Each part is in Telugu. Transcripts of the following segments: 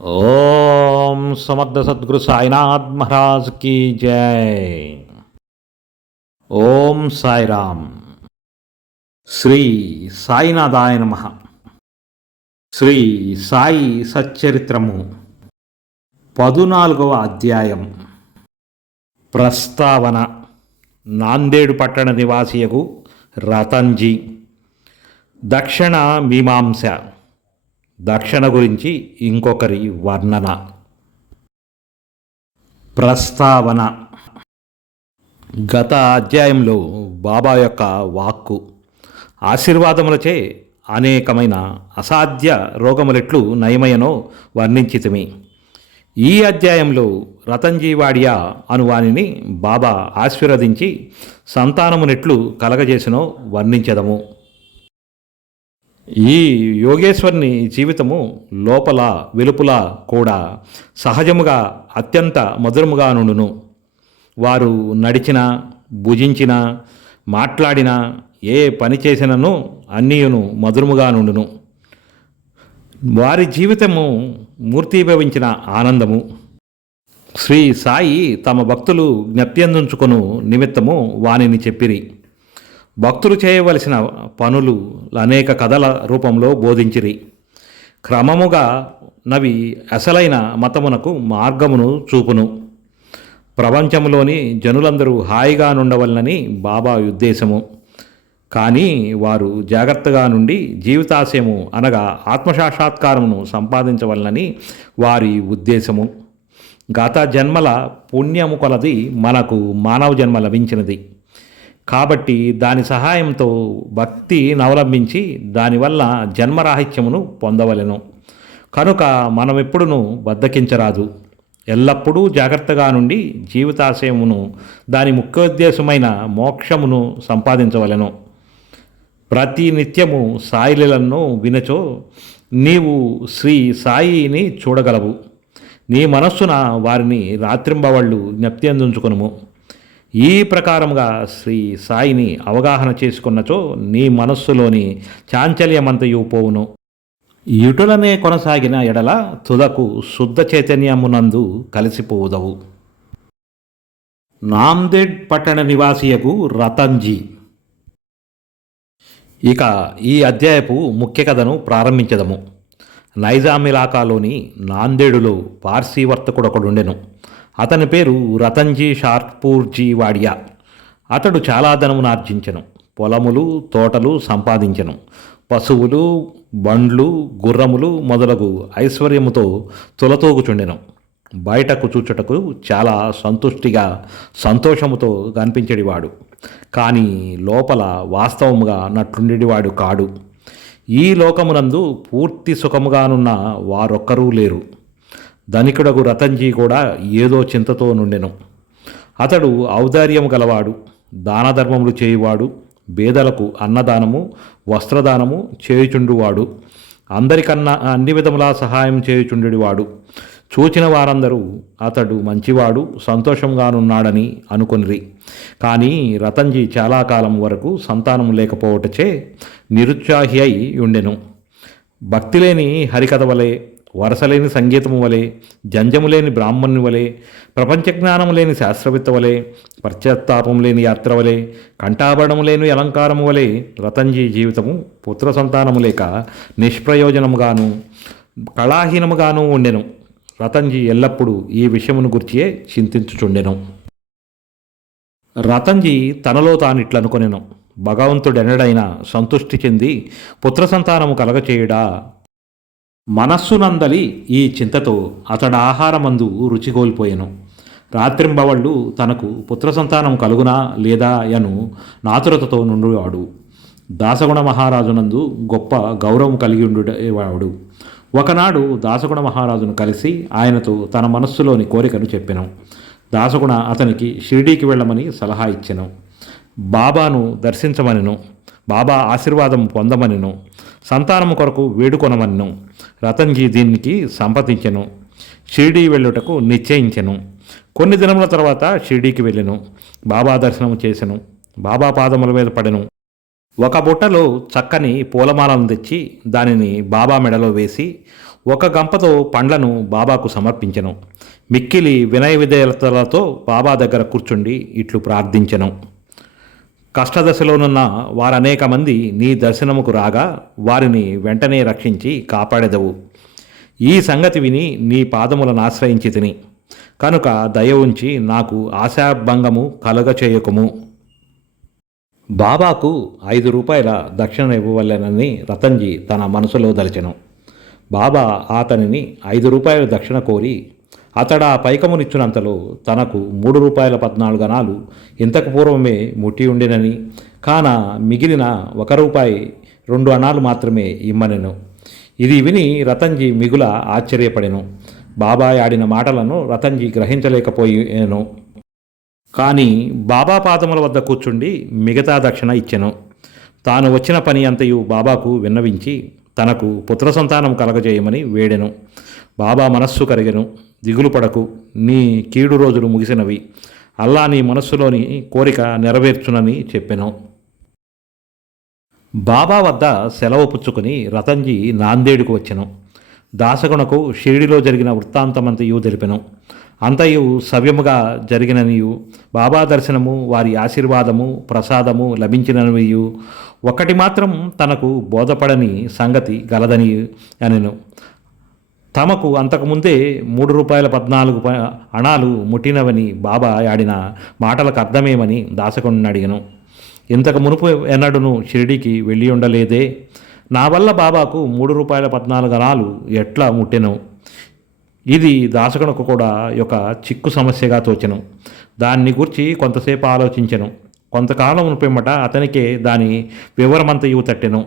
ఓం సమర్థ సద్గురు సాయినాథ్ మహారాజ్ కీ జై. ఓం సాయిరామ్. శ్రీ సాయినాథాయ నమ. శ్రీ సాయి సచ్చరిత్రము పదునాలుగవ అధ్యాయం. ప్రస్తావన. నాందేడు పట్టణ నివాసియకు రతన్జీ. దక్షిణ మీమాంస. దక్షిణ గురించి ఇంకొకరి వర్ణన. ప్రస్తావన. గత అధ్యాయంలో బాబా యొక్క వాక్కు. ఆశీర్వాదములచే అనేకమైన అసాధ్య రోగములెట్లు నయమయనో వర్ణించితిమి. ఈ అధ్యాయంలో రతంజీవాడియా అను వానిని బాబా ఆశీర్వదించి సంతానమునెట్లు కలగజేసినో వర్ణించదము. ఈ యోగేశ్వరుని జీవితము లోపల వెలుపుల కూడా సహజముగా అత్యంత మధురముగా నుండును. వారు నడిచిన భుజించిన మాట్లాడిన ఏ పని చేసినను అన్నీయును మధురముగా నుండును. వారి జీవితము మూర్తిభవించిన ఆనందము. శ్రీ సాయి తమ భక్తులు జ్ఞప్తిందుంచుకొను నిమిత్తము వానిని చెప్పిరి. భక్తులు చేయవలసిన పనులు అనేక కథల రూపంలో బోధించిరి. క్రమముగా నవి అసలైన మతమునకు మార్గమును చూపును. ప్రపంచంలోని జనులందరూ హాయిగా నుండవలనని బాబా ఉద్దేశము. కానీ వారు జాగ్రత్తగా నుండి జీవితాశయము అనగా ఆత్మసాక్షాత్కారమును సంపాదించవలనని వారి ఉద్దేశము. గత జన్మల పుణ్యము కొలది మనకు మానవ జన్మ లభించినది. కాబట్టి దాని సహాయంతో భక్తిని అవలంబించి దానివల్ల జన్మరాహిత్యమును పొందవలెను. కనుక మనమెప్పుడును బద్దకించరాదు. ఎల్లప్పుడూ జాగ్రత్తగా నుండి జీవితాశయమును దాని ముఖ్యోద్దేశమైన మోక్షమును సంపాదించవలెను. ప్రతి నిత్యము సాయిలను వినచో నీవు శ్రీ సాయిని చూడగలవు. నీ మనస్సున వారిని రాత్రింబవళ్ళు జ్ఞప్తి అందించుకొనుము. ఈ ప్రకారముగా శ్రీ సాయిని అవగాహన చేసుకున్నచో నీ మనస్సులోని చాంచల్యమంతయు పోవును. ఇటులనే కొనసాగిన ఎడల తుదకు శుద్ధ చైతన్యమునందు కలిసిపోవుదవు. నాందేడ్ పట్టణ నివాసియకు రతన్జీ ఇక ఈ అధ్యాయపు ముఖ్య కథను ప్రారంభించదము. నైజాం ఇలాకాలోని నాందేడులో పార్సీ వర్తకుడొకడుండెను. అతని పేరు రతన్జీ షార్పూర్జీ వాడియా అతడు చాలా ధనమును ఆర్జించను. పొలములు తోటలు సంపాదించను. పశువులు బండ్లు గుర్రములు మొదలగు ఐశ్వర్యముతో తులతోగుచుండెను. బయటకు చూచుటకు చాలా సంతుష్టిగా సంతోషముతో కనిపించేవాడు కానీ లోపల వాస్తవముగా నట్లుండేవాడు కాడు. ఈ లోకమునందు పూర్తి సుఖముగానున్న వారొక్కరూ లేరు. ధనికుడగు రతన్జీ కూడా ఏదో చింతతో నుండెను. అతడు ఔదార్యము గలవాడు దానధర్మములు చేయువాడు బేదలకు అన్నదానము వస్త్రదానము చేయుచుండువాడు అందరికన్నా అన్ని విధములా సహాయం చేయుచుండేవాడు చూచిన వారందరూ అతడు మంచివాడు సంతోషంగానున్నాడని అనుకొనిరి. కానీ రతన్జీ చాలా కాలం వరకు సంతానం లేకపోవటచే నిరుత్సాహి అయి ఉండెను భక్తి లేని హరికథ వలె వరసలేని సంగీతము వలె జంజము లేని బ్రాహ్మణుని వలె ప్రపంచ జ్ఞానము లేని శాస్త్రవేత్త వలె పశ్చాత్తాపం లేని యాత్ర వలె కంఠాభరణము లేని అలంకారము వలె రతంజీ జీవితము పుత్ర సంతానము లేక నిష్ప్రయోజనముగాను కళాహీనముగాను ఉండెను. రతంజీ ఎల్లప్పుడూ ఈ విషయమును గుర్చియే చింతించుచుండెను. రతంజీ తనలో తాను ఇట్లనుకొనెను భగవంతుడెనడైనా సంతుష్టి చెంది పుత్ర సంతానము కలగచేయుడా? మనస్సునందలి ఈ చింతతో అతడు ఆహారమందు రుచిగోల్పోయెను రాత్రింబవళ్ళు తనకు పుత్ర సంతానం కలుగునా లేదా యను నాతురతతో నుండివాడు. దాసగుణ మహారాజునందు గొప్ప గౌరవం కలిగి ఉండేవాడు ఒకనాడు దాసగుణ మహారాజును కలిసి ఆయనతో తన మనస్సులోని కోరికను చెప్పాను. దాసగుణ అతనికి షిరిడీకి వెళ్ళమని సలహా ఇచ్చెను. బాబాను దర్శించమనిను. బాబా ఆశీర్వాదం పొందమనిను. సంతానము కొరకు వేడుకొనమనిను. రతన్జీ దీనికి సంపాదించెను షిరిడీ వెళ్ళుటకు నిశ్చయించెను. కొన్ని దినముల తర్వాత షిరిడీకి వెళ్ళెను. బాబా దర్శనం చేసెను. బాబా పాదముల మీద పడెను. ఒక బుట్టలో చక్కని పూలమాలను తెచ్చి దానిని బాబా మెడలో వేసి ఒక గంపతో పండ్లను బాబాకు సమర్పించెను. మిక్కిలి వినయ విధేయతలతో బాబా దగ్గర కూర్చుండి ఇట్లు ప్రార్థించెను. కష్టదశలోనున్న వారనేక మంది నీ దర్శనముకు రాగా వారిని వెంటనే రక్షించి కాపాడెదవు. ఈ సంగతి విని నీ పాదములను ఆశ్రయించి తిని. కనుక దయ ఉంచి నాకు ఆశాభంగము కలుగచేయకుము బాబాకు ఐదు రూపాయల దక్షిణ ఇవ్వవలెనని రతన్జీ తన మనసులో దలిచెను. బాబా అతనిని ఐదు రూపాయల దక్షిణ కోరి అతడా పైకమునిచ్చినంతలో తనకు మూడు రూపాయల పద్నాలుగు అనాలు. ఇంతకు పూర్వమే ముట్టి ఉండినని. కాన మిగిలిన ఒక రూపాయి రెండు అణాలు మాత్రమే ఇమ్మనెను. ఇది విని రతన్జీ మిగుల ఆశ్చర్యపడెను. బాబా ఆడిన మాటలను రతన్జీ గ్రహించలేకపోయాను. కానీ బాబా పాదముల వద్ద కూర్చుండి మిగతా దక్షిణ ఇచ్చెను. తాను వచ్చిన పని అంతయు బాబాకు విన్నవించి తనకు పుత్ర సంతానం కలగజేయమని వేడెను. బాబా మనస్సు కరిగెను. దిగులు పడకు. నీ కీడు రోజులు ముగిసినవి. అల్లా నీ మనస్సులోని కోరిక నెరవేర్చునని చెప్పెను. బాబా వద్ద సెలవు పుచ్చుకుని రతన్జీ నాందేడుకు వచ్చెను. దాసగుణకు షిరిడిలో జరిగిన వృత్తాంతమంతయు తెలిపెను. అంతయు సవ్యముగా జరిగిననియు. బాబా దర్శనము వారి ఆశీర్వాదము ప్రసాదము లభించిననియు. ఒకటి మాత్రం తనకు బోధపడని సంగతి గలదని అనెను. తమకు అంతకుముందే మూడు రూపాయల పద్నాలుగు అణాలు ముట్టినవని బాబా ఆడిన మాటలకు అర్థమేమని దాసకుడిని అడిగను. ఇంతకు మునుపు ఎన్నడూను షిరిడికి వెళ్ళి ఉండలేదే. నా వల్ల బాబాకు మూడు రూపాయల పద్నాలుగు అణాలు ఎట్లా ముట్టెను? ఇది దాసకునకు కూడా ఒక చిక్కు సమస్యగా తోచెను. దాన్ని గురించి కొంతసేపు ఆలోచించెను. కొంతకాలం పిమ్మట అతనికే దాని వివరమంతయు తట్టెను.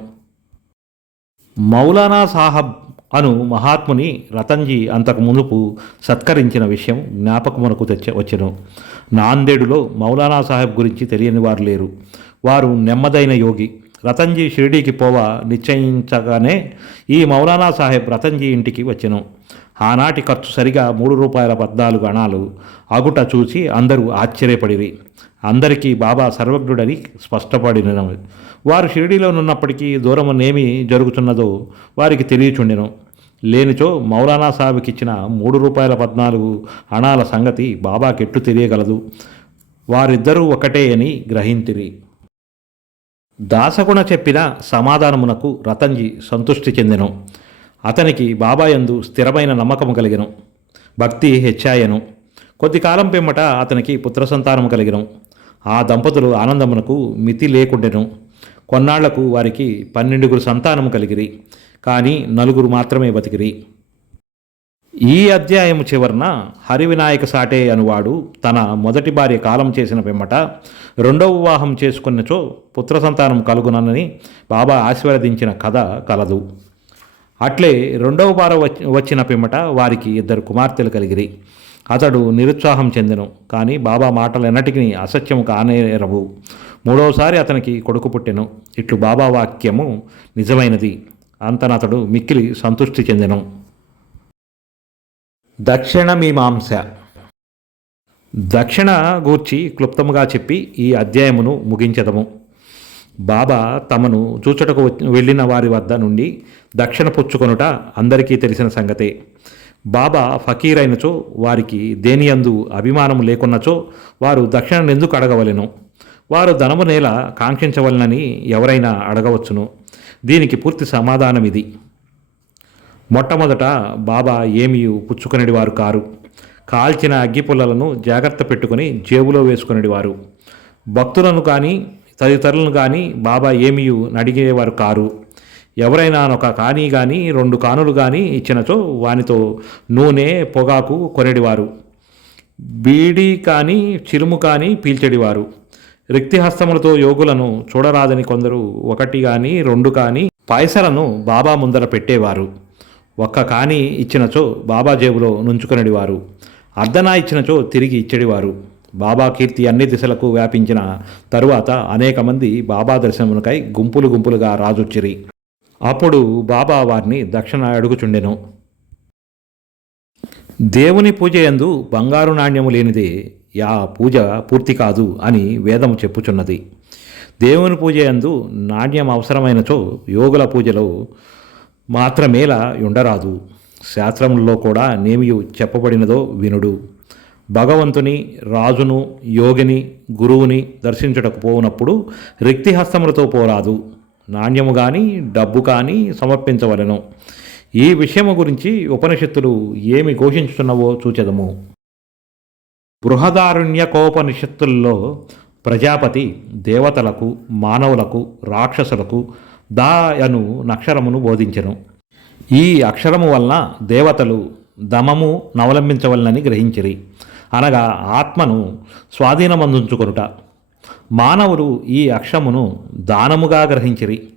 మౌలానా సాహబ్ అను మహాత్ముని రతన్జీ అంతకు మునుపు సత్కరించిన విషయం జ్ఞాపకమునకు తెచ్చ వచ్చెను. నాందేడులో మౌలానా సాహెబ్ గురించి తెలియని వారు లేరు. వారు నెమ్మదైన యోగి. రతన్జీ షిరిడీకి పోవ నిశ్చయించగానే ఈ మౌలానా సాహెబ్ రతన్జీ ఇంటికి వచ్చెను. ఆనాటి ఖర్చు సరిగా మూడు రూపాయల పద్నాలుగు అణాలు అగుట చూసి అందరూ ఆశ్చర్యపడిరి. అందరికీ బాబా సర్వజ్ఞుడని స్పష్టపడిన వారు షిరిడీలో ఉన్నప్పటికీ దూరమునేమి జరుగుతున్నదో వారికి తెలియచుండెను. లేనిచో మౌలానా సాహెబ్కి ఇచ్చిన మూడు రూపాయల పద్నాలుగు అణాల సంగతి బాబాకెట్టు తెలియగలదు. వారిద్దరూ ఒకటే అని గ్రహింతిరి. దాసగుణ చెప్పిన సమాధానమునకు రతంజీ సంతృష్టి చెందెను. అతనికి బాబాయందు స్థిరమైన నమ్మకము కలిగను. భక్తి హెచ్చాయను. కొద్ది కాలం పిమ్మట అతనికి పుత్ర సంతానము కలిగను. ఆ దంపతులు ఆనందమునకు మితి లేకుండెను. కొన్నాళ్ళకు వారికి పన్నెండుగురు సంతానము కలిగిరి. కానీ నలుగురు మాత్రమే బతికిరి. ఈ అధ్యాయము చివరన హరివినాయక సాటే అనువాడు తన మొదటి భార్య కాలం చేసిన పిమ్మట రెండవ వివాహం చేసుకున్నచో పుత్ర సంతానం కలుగునని బాబా ఆశీర్వదించిన కథ కలదు. అట్లే రెండవ వార వచ్చి వచ్చిన పిమ్మట వారికి ఇద్దరు కుమార్తెలు కలిగిరి. అతడు నిరుత్సాహం చెందెను కానీ బాబా మాటలు ఎన్నటికీ అసత్యము కానేరవు. మూడవసారి అతనికి కొడుకు పుట్టెను. ఇట్లు బాబా వాక్యము నిజమైనది. అంతనతడు మిక్కిలి సంతృష్టి చెందెను. దక్షిణ మీమాంస. దక్షిణ గూర్చి క్లుప్తముగా చెప్పి ఈ అధ్యాయమును ముగించదము. బాబా తమను చూచుటకు వెళ్ళిన వారి వద్ద నుండి దక్షిణ పుచ్చుకొనుట అందరికీ తెలిసిన సంగతే. బాబా ఫకీర్ అయినచో వారికి దేనియందు అభిమానం లేకున్నచో వారు దక్షిణను ఎందుకు అడగవలెను? వారు ధనము నేల కాంక్షించవలనని ఎవరైనా అడగవచ్చును? దీనికి పూర్తి సమాధానం ఇది మొట్టమొదట బాబా ఏమీ పుచ్చుకునేవారు కారు. కాల్చిన అగ్గిపుల్లలను జాగ్రత్త పెట్టుకుని జేబులో వేసుకునేవారు భక్తులను కానీ తదితరులను కానీ బాబా ఏమీ నడిగేవారు కారు? ఎవరైనా ఒక కాని కానీ రెండు కానులు కానీ ఇచ్చినచో వానితో నూనె పొగాకు కొనేడివారు. బీడి కానీ చిరుము కానీ పీల్చడివారు. రిక్తి హస్తములతో యోగులను చూడరాదని కొందరు ఒకటి కానీ రెండు కానీ పాయసలను బాబా ముందర పెట్టేవారు. ఒక్క కాని ఇచ్చినచో బాబా జేబులో నుంచుకునేవారు అర్ధనా ఇచ్చినచో తిరిగి ఇచ్చేడివారు. బాబా కీర్తి అన్ని దిశలకు వ్యాపించిన తరువాత అనేక మంది బాబా దర్శనమునకై గుంపులు గుంపులుగా రాజొచ్చిరి. అప్పుడు బాబా వారిని దక్షిణ అడుగుచుండెను. దేవుని పూజ యందు బంగారు నాణ్యము లేనిదే యా పూజ పూర్తి కాదు అని వేదము చెప్పుచున్నది. దేవుని పూజ యందు నాణ్యం అవసరమైనచో యోగుల పూజలో మాత్రమేలా ఉండరాదు శాస్త్రములలో కూడా నేమియు చెప్పబడినదో వినుడు. భగవంతుని రాజును యోగిని గురువుని దర్శించుటకు పోనప్పుడు రిక్తి హస్తములతో పోరాదు. నాణ్యము కానీ డబ్బు కానీ సమర్పించవలెను. ఈ విషయము గురించి ఉపనిషత్తులు ఏమి ఘోషించుతున్నవో చూచెదము. బృహదారుణ్యకోపనిషత్తుల్లో ప్రజాపతి దేవతలకు మానవులకు రాక్షసులకు దా అను నక్షరమును బోధించెను. ఈ అక్షరము వలన దేవతలు దమము నవలంబించవలనని గ్రహించిరి. అనగా ఆత్మను స్వాధీనమందుంచుకొనుట. మానవులు ఈ అక్షమును దానముగా గ్రహించిరి.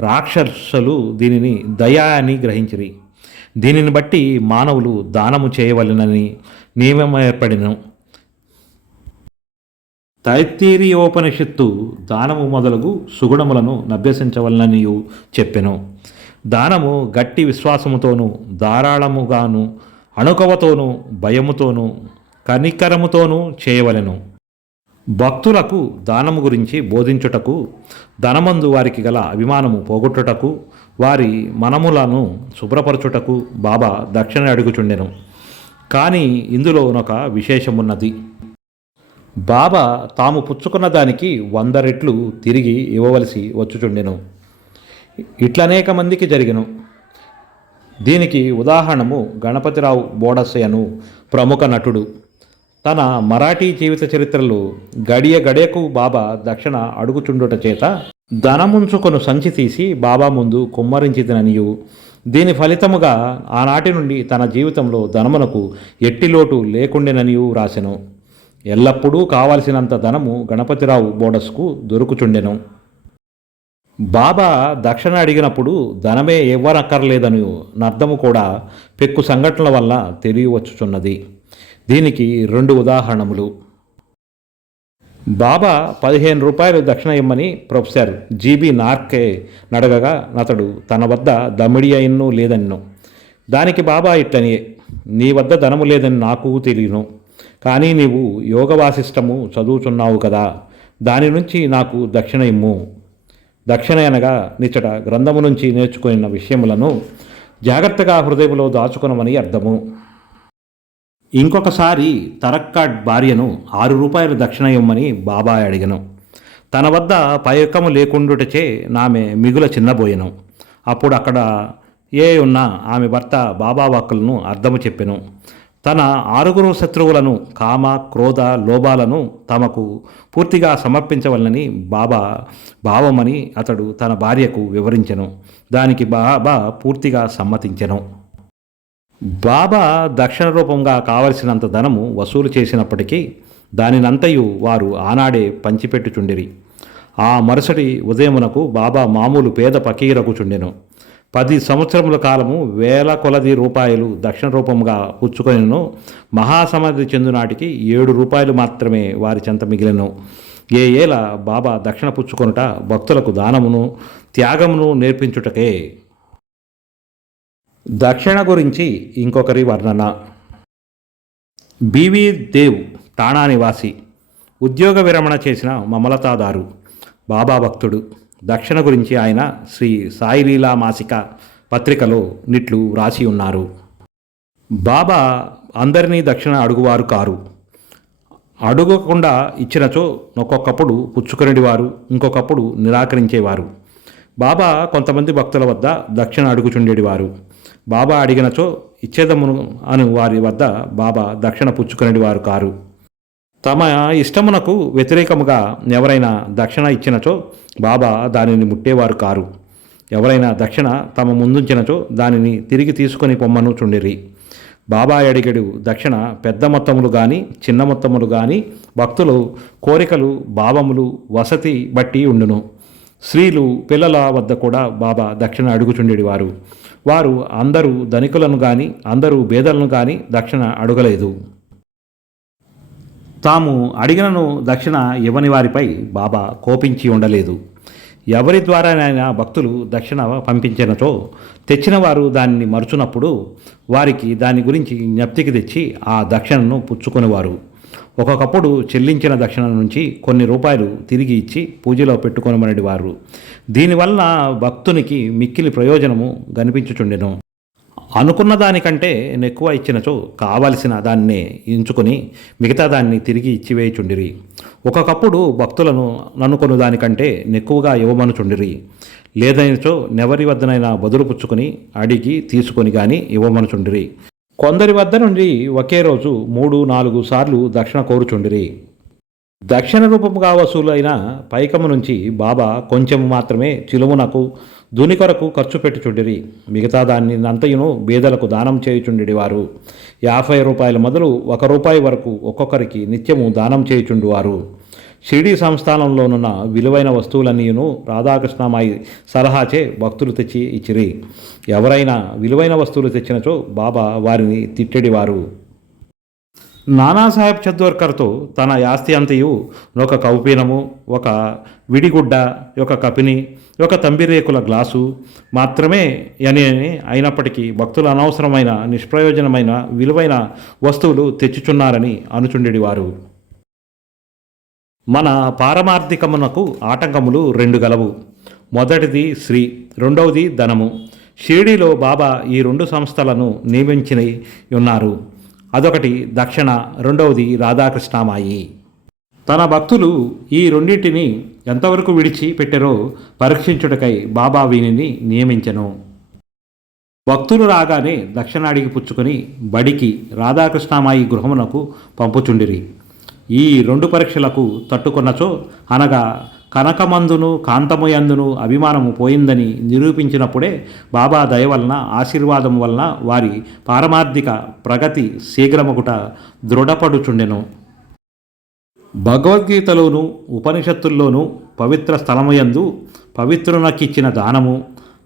రాక్షసులు దీనిని దయా అని గ్రహించిరి. దీనిని బట్టి మానవులు దానము చేయవలెనని నియమం ఏర్పడిను తైత్తీరియోపనిషత్తు దానము మొదలగు సుగుణములను నభ్యసించవలననియు చెప్పెను. దానము గట్టి విశ్వాసముతోనూ ధారాళముగాను అణుకవతోనూ భయముతోనూ కనికరముతోనూ చేయవలెను. భక్తులకు దానము గురించి బోధించుటకు ధనమందు వారికి గల అభిమానము పోగొట్టుటకు వారి మనములను శుభ్రపరచుటకు బాబా దక్షిణ అడుగుచుండెను. కానీ ఇందులోనొక విశేషమున్నది. బాబా తాము పుచ్చుకున్న దానికి వంద రెట్లు తిరిగి ఇవ్వవలసి వచ్చుచుండెను. ఇట్లనేక మందికి జరిగను. దీనికి ఉదాహరణము గణపతిరావు బోడసయ్యను ప్రముఖ నటుడు. తన మరాఠీ జీవిత చరిత్రలో గడియ గడియకు బాబా దక్షిణ అడుగుచుండుట చేత ధనముంచుకొను సంచి తీసి బాబా ముందు కుమ్మరించిదననియు దీని ఫలితముగా ఆనాటి నుండి తన జీవితంలో ధనమునకు ఎట్టి లోటు లేకుండెననియు రాసెను. ఎల్లప్పుడూ కావలసినంత ధనము గణపతిరావు బోడస్కు దొరుకుచుండెను. బాబా దక్షిణ అడిగినప్పుడు ధనమే ఇవ్వనక్కర్లేదని నర్థము కూడా పెక్కు సంఘటనల వల్ల తెలియవచ్చుచున్నది. దీనికి రెండు ఉదాహరణములు. బాబా పదిహేను రూపాయలు దక్షిణ ఇమ్మని ప్రొఫెసర్ జీబీ నార్కే నడగగా అతడు తన వద్ద దమిడి అయిన్ను లేదన్ను దానికి బాబా ఇట్లని నీ వద్ద ధనము లేదని నాకు తెలియను. కానీ నీవు యోగ వాసిష్టము చదువుచున్నావు కదా దాని నుంచి నాకు దక్షిణ ఇమ్ము. దక్షిణ అనగా నిచ్చట గ్రంథము నుంచి నేర్చుకున్న విషయములను జాగ్రత్తగా హృదయంలో దాచుకునమని అర్థము. ఇంకొకసారి తరక్కాడ్ భార్యను ఆరు రూపాయలు దక్షిణ ఇవ్వమని బాబాయ్ అడిగను. తన వద్ద పయకము లేకుండుటచే నామె మిగుల చిన్నబోయెను. అప్పుడు అక్కడ ఏ ఉన్న ఆమె భర్త బాబా వాక్కులను అర్థము చెప్పెను. తన ఆరుగురు శత్రువులను కామ క్రోధ లోభాలను తమకు పూర్తిగా సమర్పించవలనని బాబా భావమని అతడు తన భార్యకు వివరించెను. దానికి బాబా పూర్తిగా సమ్మతించెను. బాబా దక్షిణ రూపంగా కావలసినంత ధనము వసూలు చేసినప్పటికీ దానినంతయు వారు ఆనాడే పంచిపెట్టుచుండిరి. ఆ మరుసటి ఉదయమునకు బాబా మామూలు పేద పకీరకుచుండెను పది సంవత్సరముల కాలము వేల కొలది రూపాయలు దక్షిణ రూపంగా పుచ్చుకొనిను. మహాసమాధి చెందునాటికి ఏడు రూపాయలు మాత్రమే వారి చెంత మిగిలెను. ఏ ఏల బాబా దక్షిణ పుచ్చుకొనుట భక్తులకు దానమును త్యాగమును నేర్పించుటకే దక్షిణ గురించి ఇంకొకరి వర్ణన. బివి దేవ్ తాణా నివాసి. ఉద్యోగ విరమణ చేసిన మమలతాదారు బాబా భక్తుడు. దక్షిణ గురించి ఆయన శ్రీ సాయిలీలా మాసిక పత్రికలో నిట్లు వ్రాసి ఉన్నారు. బాబా అందరినీ దక్షిణ అడుగువారు కారు. అడుగకుండా ఇచ్చినచో ఒక్కొక్కప్పుడు పుచ్చుకునేవారు ఇంకొకప్పుడు నిరాకరించేవారు. బాబా కొంతమంది భక్తుల వద్ద దక్షిణ అడుగుచుండేటివారు బాబా అడిగినచో ఇచ్చేదమును అను వారి వద్ద బాబా దక్షిణ పుచ్చుకొనివారు కారు. తమ ఇష్టమునకు వ్యతిరేకముగా ఎవరైనా దక్షిణ ఇచ్చినచో బాబా దానిని ముట్టేవారు కారు. ఎవరైనా దక్షిణ తమ ముందుంచినచో దానిని తిరిగి తీసుకొని పొమ్మను చుండిరి. బాబా అడిగడు దక్షిణ పెద్ద మొత్తములు కానీ చిన్న మొత్తములు కానీ భక్తులు కోరికలు భావములు వసతి బట్టి ఉండును. స్త్రీలు పిల్లల వద్ద కూడా బాబా దక్షిణ అడుగుచుండేవారు వారు అందరూ ధనికులను కానీ అందరూ బేదలను కానీ దక్షిణ అడగలేదు. తాము అడిగినను దక్షిణ ఇవ్వని వారిపై బాబా కోపించి ఉండలేదు. ఎవరి ద్వారానైనా భక్తులు దక్షిణ పంపించినతో తెచ్చిన వారు దానిని మరుచునప్పుడు వారికి దాని గురించి జ్ఞప్తికి తెచ్చి ఆ దక్షిణను పుచ్చుకునేవారు. ఒక్కొక్కప్పుడు చెల్లించిన దక్షిణ నుంచి కొన్ని రూపాయలు తిరిగి ఇచ్చి పూజలో పెట్టుకొనమనేది వారు. దీనివల్ల భక్తునికి మిక్కిలి ప్రయోజనము కనిపించుచుండెను. అనుకున్న దానికంటే నెక్కువ ఇచ్చినచో కావలసిన దాన్నే ఎంచుకొని మిగతా దాన్ని తిరిగి ఇచ్చివేయుచుండిరి. ఒకప్పుడు భక్తులను నన్నుకొను దానికంటే నెక్కువగా ఇవ్వమనుచుండిరి. లేదనిచో నెవరి వద్దనైనా బదులు పుచ్చుకొని అడిగి తీసుకొని కానీ ఇవ్వమనుచుండిరి. కొందరి వద్ద నుండి ఒకే రోజు మూడు నాలుగు సార్లు దక్షిణ కోరుచుండిరి. దక్షిణ రూపముగా వసూలైన పైకము నుంచి బాబా కొంచెం మాత్రమే చిలుమునకు దుని కొరకు ఖర్చు పెట్టుచుండిరి. మిగతా దాన్ని అంతయును బీదలకు దానం చేయుచుండిరి వారు యాభై రూపాయల మొదలు ఒక రూపాయి వరకు ఒక్కొక్కరికి నిత్యము దానం చేయుచుండువారు. షిరిడి సంస్థానంలోనున్న విలువైన వస్తువులన్నీను రాధాకృష్ణమాయి సలహాచే భక్తులు తెచ్చి ఇచ్చిరి. ఎవరైనా విలువైన వస్తువులు తెచ్చినచో బాబా వారిని తిట్టెడివారు. నానాసాహెబ్ చద్వర్కర్తో తన యాస్తి అంతయు ఒక కౌపీనము ఒక విడిగుడ్డ ఒక కపిని ఒక తంబిరేకుల గ్లాసు మాత్రమే అని అయినప్పటికీ భక్తులు అనవసరమైన నిష్ప్రయోజనమైన విలువైన వస్తువులు తెచ్చుచున్నారని అనుచుండెడివారు. మన పారమార్థికమునకు ఆటంకములు రెండు గలవు. మొదటిది శ్రీ రెండవది ధనము. షిరిడీలో బాబా ఈ రెండు సంస్థలను నియమించి ఉన్నారు. అదొకటి దక్షిణ రెండవది రాధాకృష్ణమాయి. తన భక్తులు ఈ రెండింటిని ఎంతవరకు విడిచి పెట్టారో పరీక్షించుటకై బాబా వీనిని నియమించెను. భక్తులు రాగానే దక్షిణాడికి పుచ్చుకొని బడికి రాధాకృష్ణమాయి గృహమునకు పంపుచుండిరి. ఈ రెండు పరీక్షలకు తట్టుకొన్నచో అనగా కనకమందును కాంతమయందును అభిమానము పోయిందని నిరూపించినప్పుడే బాబా దయ వలన ఆశీర్వాదం వలన వారి పారమార్థిక ప్రగతి శీఘ్రముకుట దృఢపడుచుండెను. భగవద్గీతలోను ఉపనిషత్తుల్లోనూ పవిత్ర స్థలమయందు పవిత్రునకిచ్చిన దానము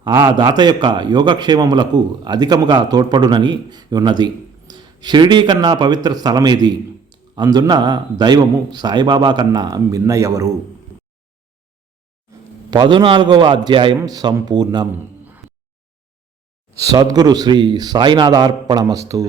ఆ దాత యొక్క యోగక్షేమములకు అధికముగా తోడ్పడునని ఉన్నది. షిరిడీ కన్నా పవిత్ర స్థలమేది? అందున్న దైవము సాయిబాబా కన్నా మిన్న ఎవరు? పదునాలుగవ అధ్యాయం సంపూర్ణం. సద్గురు శ్రీ సాయినాథార్పణమస్తు.